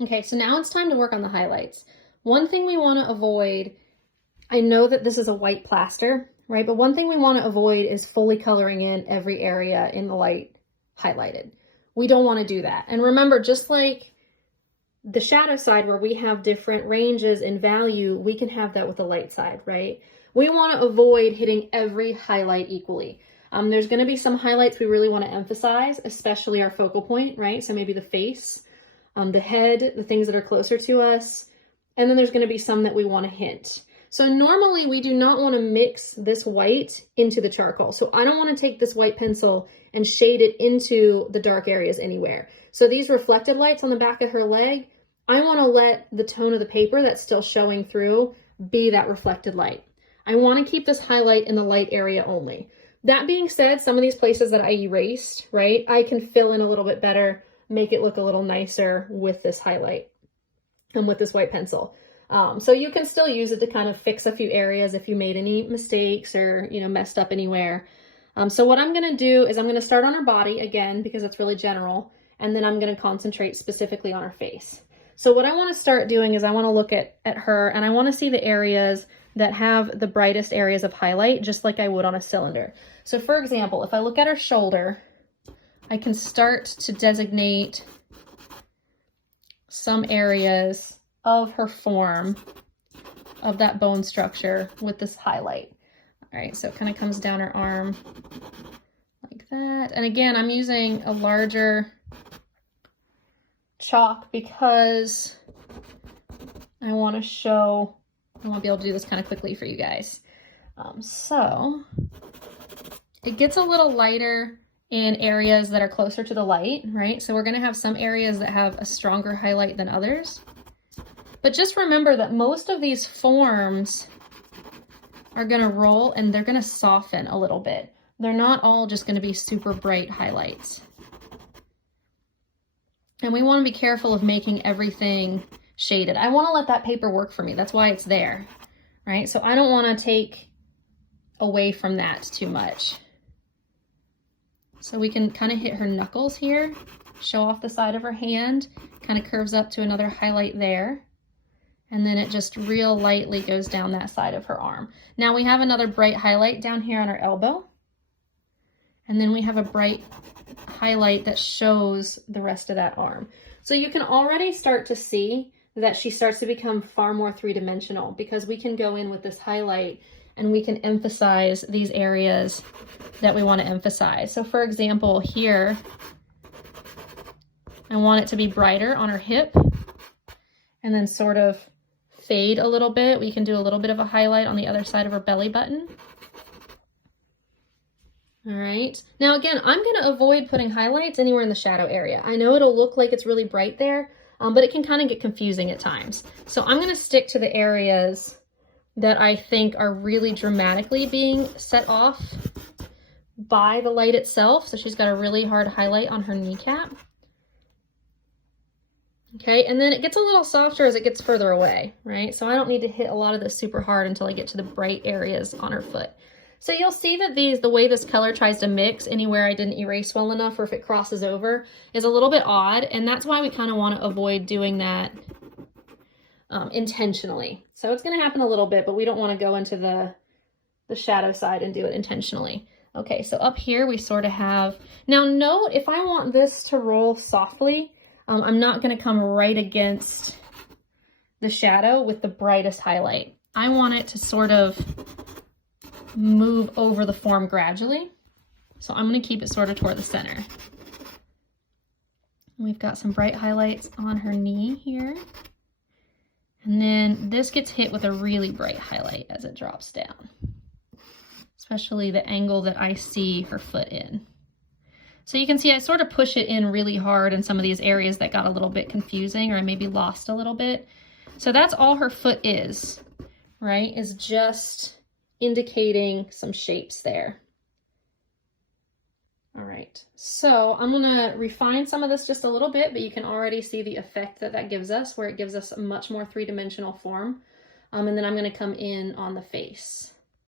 Okay, so now it's time to work on the highlights. One thing we want to avoid, I know that this is a white plaster, right? But one thing we want to avoid is fully coloring in every area in the light highlighted. We don't want to do that. And remember, just like the shadow side where we have different ranges in value, we can have that with the light side, right? We want to avoid hitting every highlight equally. There's going to be some highlights we really want to emphasize, especially our focal point, right? So maybe the face, the head, the things that are closer to us. And then there's going to be some that we want to hint. So normally we do not want to mix this white into the charcoal. So I don't want to take this white pencil and shade it into the dark areas anywhere. So these reflected lights on the back of her leg, I want to let the tone of the paper that's still showing through be that reflected light. I want to keep this highlight in the light area only. That being said, some of these places that I erased, right, I can fill in a little bit better, make it look a little nicer with this highlight and with this white pencil. So you can still use it to kind of fix a few areas if you made any mistakes or, messed up anywhere. So what I'm going to do is I'm going to start on her body again, because it's really general, and then I'm going to concentrate specifically on her face. So what I want to start doing is I want to look at her, and I want to see the areas that have the brightest areas of highlight, just like I would on a cylinder. So for example, if I look at her shoulder, I can start to designate some areas of her form, of that bone structure with this highlight. All right, so it kind of comes down her arm like that. And again, I'm using a larger chalk because I want to show, I want to be able to do this kind of quickly for you guys. So it gets a little lighter in areas that are closer to the light, right? So we're going to have some areas that have a stronger highlight than others. But just remember that most of these forms are going to roll and they're going to soften a little bit. They're not all just going to be super bright highlights. And we want to be careful of making everything shaded. I want to let that paper work for me. That's why it's there, right? So I don't want to take away from that too much. So we can kind of hit her knuckles here, show off the side of her hand, kind of curves up to another highlight there. And then it just real lightly goes down that side of her arm. Now we have another bright highlight down here on her elbow. And then we have a bright highlight that shows the rest of that arm. So you can already start to see that she starts to become far more three-dimensional, because we can go in with this highlight and we can emphasize these areas that we want to emphasize. So for example, here, I want it to be brighter on her hip and then sort of fade a little bit. We can do a little bit of a highlight on the other side of her belly button. All right, now again, I'm going to avoid putting highlights anywhere in the shadow area. I know it'll look like it's really bright there, but it can kind of get confusing at times. So I'm going to stick to the areas that I think are really dramatically being set off by the light itself. So she's got a really hard highlight on her kneecap. Okay, and then it gets a little softer as it gets further away, right? So I don't need to hit a lot of this super hard until I get to the bright areas on her foot. So you'll see that the way this color tries to mix anywhere I didn't erase well enough, or if it crosses over, is a little bit odd. And that's why we kind of want to avoid doing that intentionally. So it's going to happen a little bit, but we don't want to go into the shadow side and do it intentionally. Okay, so up here we sort of have, now note, if I want this to roll softly, I'm not going to come right against the shadow with the brightest highlight. I want it to sort of move over the form gradually. So I'm going to keep it sort of toward the center. We've got some bright highlights on her knee here. And then this gets hit with a really bright highlight as it drops down, especially the angle that I see her foot in. So you can see I sort of push it in really hard in some of these areas that got a little bit confusing, or I maybe lost a little bit. So that's all her foot is, right? Is just indicating some shapes there. All right, so I'm gonna refine some of this just a little bit, but you can already see the effect that that gives us, where it gives us a much more three-dimensional form. And then I'm gonna come in on the face.